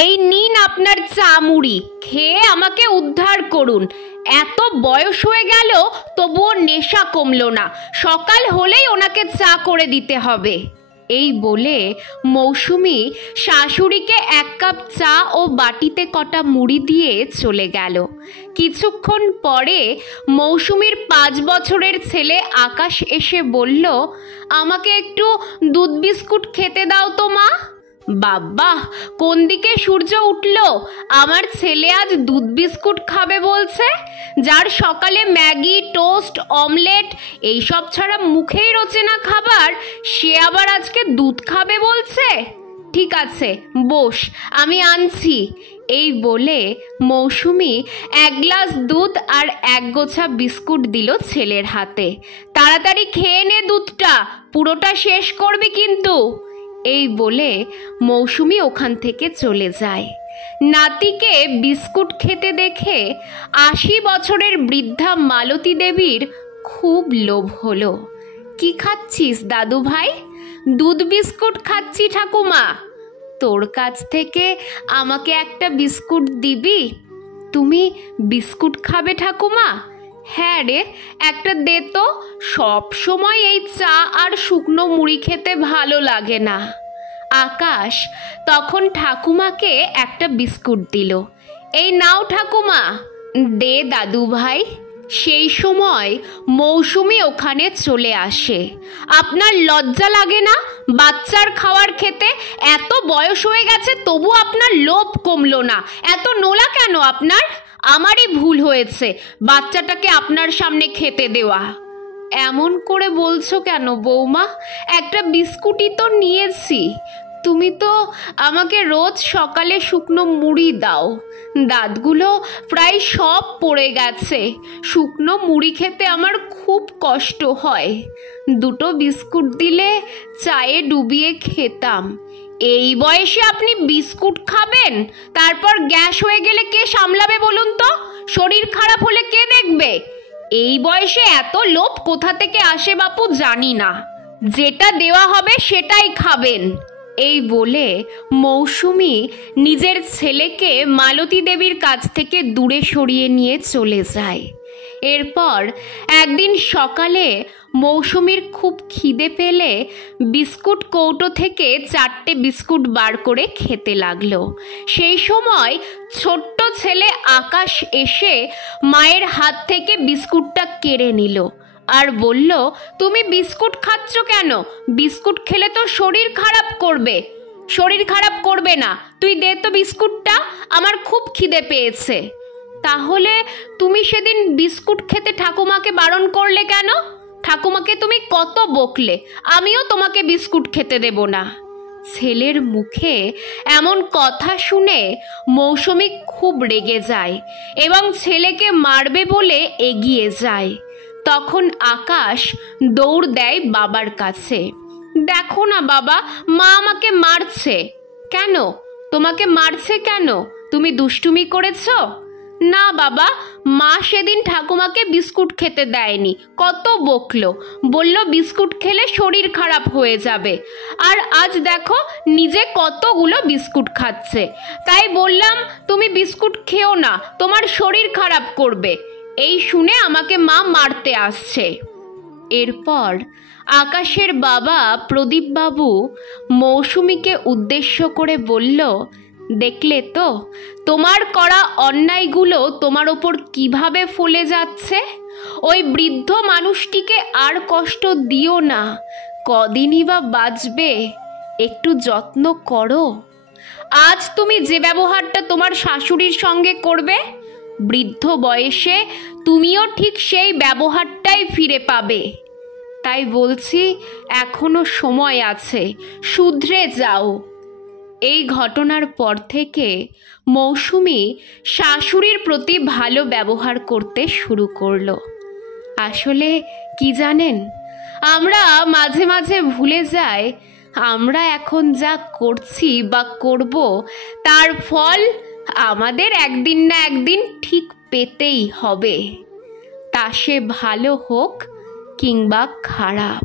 এই নিন আপনার চা মুড়ি, খেয়ে আমাকে উদ্ধার করুন। এত বয়স হয়ে গেল তবুও নেশা কমলো না। সকাল হলেই ওনাকে চা করে দিতে হবে। এই বলে মৌসুমী শাশুড়িকে এক কাপ চা ও বাটিতে কটা মুড়ি দিয়ে চলে গেল। কিছুক্ষণ পরে মৌসুমীর 5 বছরের ছেলে আকাশ এসে বলল, আমাকে একটু দুধ বিস্কুট খেতে দাও তো মা। বাবা, কোন দিকে সূর্য উঠল? আমার ছেলে আজ দুধ বিস্কুট খাবে বলছে। যার সকালে ম্যাগি, টোস্ট, অমলেট এইসব ছাড়া মুখেই রোচে না খাবার, সে আবার আজকে দুধ খাবে বলছে। ঠিক আছে, বস, আমি আনছি। এই বলে মৌসুমী 1 গ্লাস দুধ আর 1 গোছা বিস্কুট দিল ছেলের হাতে। তাড়াতাড়ি খেয়ে নে দুধটা, পুরোটা শেষ করবি কিন্তু। এই বলে মৌসুমী ওখান থেকে চলে যায়। নাতিকে বিস্কুট খেতে দেখে 80 বছরের বৃদ্ধা মালতী দেবীর খুব লোভ হলো। কি খাচ্ছিস দাদু ভাই? দুধ বিস্কুট খাচ্ছি ঠাকুমা। তোর কাছ থেকে আমাকে একটা বিস্কুট দিবি? তুমি বিস্কুট খাবে ঠাকুমা? হ্যাঁ রে, একটা দে তো। সব সময় এই চা আর শুকনো মুড়ি খেতে ভালো লাগে না। আকাশ তখন ঠাকুমাকে একটা বিস্কুট দিল। এই নাও ঠাকুমা। দে দাদু ভাই। সেই সময় মৌসুমী ওখানে চলে আসে। আপনার লজ্জা লাগে না বাচ্চার খাবার খেতে? এত বয়স হয়ে গেছে তবু আপনার লোভ কমলো না। এত নোলা কেন আপনার? আমারই ভুল হয়েছে বাচ্চাটাকে আপনার সামনে খেতে দেওয়া। এমন করে বলছো কেন বৌমা? একটা বিস্কুটই তো নিয়েছি। তুমি তো আমাকে রোজ সকালে শুকনো মুড়ি দাও। দাঁতগুলো প্রায় সব পড়ে গেছে। শুকনো মুড়ি খেতে আমার খুব কষ্ট হয়। 2টো বিস্কুট দিলে চায়ে ডুবিয়ে খেতাম। এই বয়সে আপনি বিস্কুট খাবেন? তারপর গ্যাস হয়ে গেলে কে সামলাবে বলুন তো? শরীর খারাপ হলে কে দেখবে? এই বয়সে এত লোভ কোথা থেকে আসে বাপু জানি না। যেটা দেওয়া হবে সেটাই খাবেন। এই বলে মৌসুমী নিজের ছেলেকে মালতী দেবীর কাছ থেকে দূরে সরিয়ে নিয়ে চলে যায়। এরপর একদিন সকালে মৌসুমীর খুব খিদে পেলে বিস্কুট কৌটো থেকে 4টে বিস্কুট বার করে খেতে লাগলো। সেই সময় ছোট্ট ছেলে আকাশ এসে মায়ের হাত থেকে বিস্কুটটা কেড়ে নিল আর বলল, তুমি বিস্কুট খাচ্ছ কেন? বিস্কুট খেলে তো শরীর খারাপ করবে। শরীর খারাপ করবে না, তুই দে তো বিস্কুটটা, আমার খুব খিদে পেয়েছে। তাহলে তুমি সেদিন বিস্কুট খেতে ঠাকুমাকে বারণ করলে কেন? ঠাকুমাকে তুমি কত বকলে, আমিও তোমাকে বিস্কুট খেতে দেব না। ছেলের মুখে এমন কথা শুনে মৌসুমী খুব রেগে যায় এবং ছেলেকে মারবে বলে এগিয়ে যায়। তখন আকাশ দৌড় দেয় বাবার কাছে। দেখো না বাবা, মা আমাকে মারছে। কেন? তোমাকে মারছে কেন? তুমি দুষ্টুমি করেছ? না বাবা, মা সেদিন ঠাকুমাকে বিস্কুট খেতে দেয়নি, কত বকলো, বলল বিস্কুট খেলে শরীর খারাপ হয়ে যাবে। আর আজ দেখো নিজে কতগুলো বিস্কুট খাচ্ছে। তাই বললাম তুমি বিস্কুট খেও না, তোমার শরীর খারাপ করবে। এই শুনে আমাকে মা মারতে আসছে। এরপর আকাশের বাবা প্রদীপবাবু মৌসুমীকে উদ্দেশ্য করে বলল, দেখলে তো তোমার করা অন্যায়গুলো তোমার ওপর কিভাবে ফলে যাচ্ছে। ওই বৃদ্ধ মানুষটিকে আর কষ্ট দিও না, কদিনই বা বাঁচবে, একটু যত্ন করো। আজ তুমি যে ব্যবহারটা তোমার শাশুড়ির সঙ্গে করবে, বৃদ্ধ বয়সে তুমিও ঠিক সেই ব্যবহারটাই ফিরে পাবে। তাই বলছি এখনো সময় আছে, শুধরে যাও। এই ঘটনার পর থেকে মৌসুমী শাশুড়ির প্রতি ভালো ব্যবহার করতে শুরু করলো। আসলে কি জানেন, আমরা মাঝে মাঝে ভুলে যাই আমরা এখন যা করছি বা করব তার ফল আমাদের একদিন না একদিন ঠিক পেতেই হবে, তা সে ভালো হোক কিংবা খারাপ।